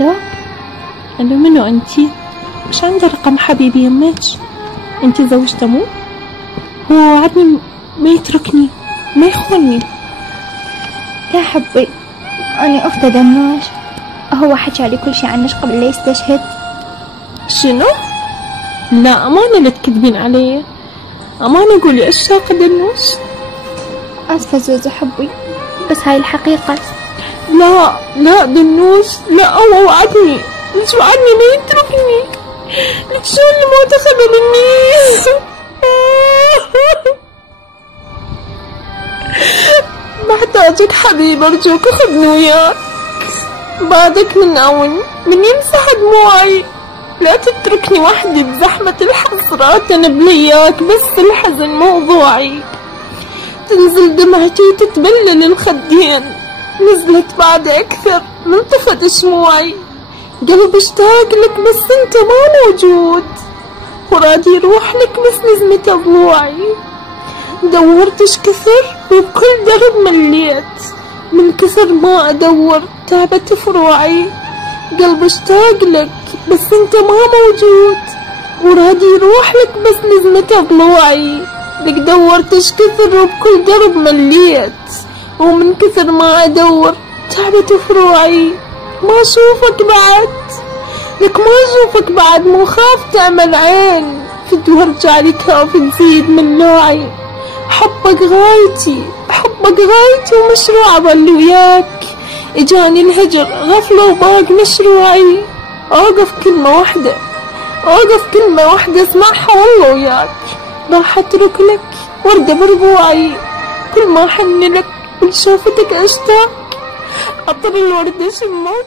الو. الو، منو انتي؟ مش عندي رقم حبيبي يمك؟ انتي زوجته مو؟ هو وعدني ما يتركني ما يخونني. لا حبي، أنا أخت دنوش، هو حكى لي كل شي عنك قبل لا يستشهد. شنو؟ لا أمانة لا تكذبين علي، أمانة قولي أشاق دنوش. آسفة زوزو حبي، بس هاي الحقيقة. لا لا دنوش، لا هو وعدني، ليش وعدني ما يتركني؟ ليش شو اللي ما تاخذ مني؟ محتاجك حبيبي، أرجوك خذني وياك بعدك من أول من يمسح دموعي. لا تتركني وحدي بزحمة الحسرات، أنا بلياك بس الحزن موضوعي. تنزل دمعتي وتتبلل الخدين، نزلت بعد أكثر من طفت شموعي. قلبي اشتاق لك بس انت ما موجود، ورادي يروح لك بس نزمة ضلوعي. دورتش كثر وبكل درب مليت، من كثر ما ادور تعبت فروعي. قلبي اشتاق لك بس انت ما موجود، ورادي يروح لك بس نزمة ضلوعي. لك دورتش كثر وبكل درب مليت، ومن كثر ما ادور تعبت فروعي. ما اشوفك بعد، لك ما اشوفك بعد، مو خاف تعمل عين فد وارجع لك خاف تزيد من نوعي. حبك غايتي، حبك غايتي ومشروع ظل وياك. اجاني الهجر غفلة وباق مشروعي. اوقف كلمة واحدة، اوقف كلمة واحدة اسمعها والله وياك. راح اترك لك وردة بربوعي، كل ما حن لك ولشوفتك اشتاق. عطر الوردة شموت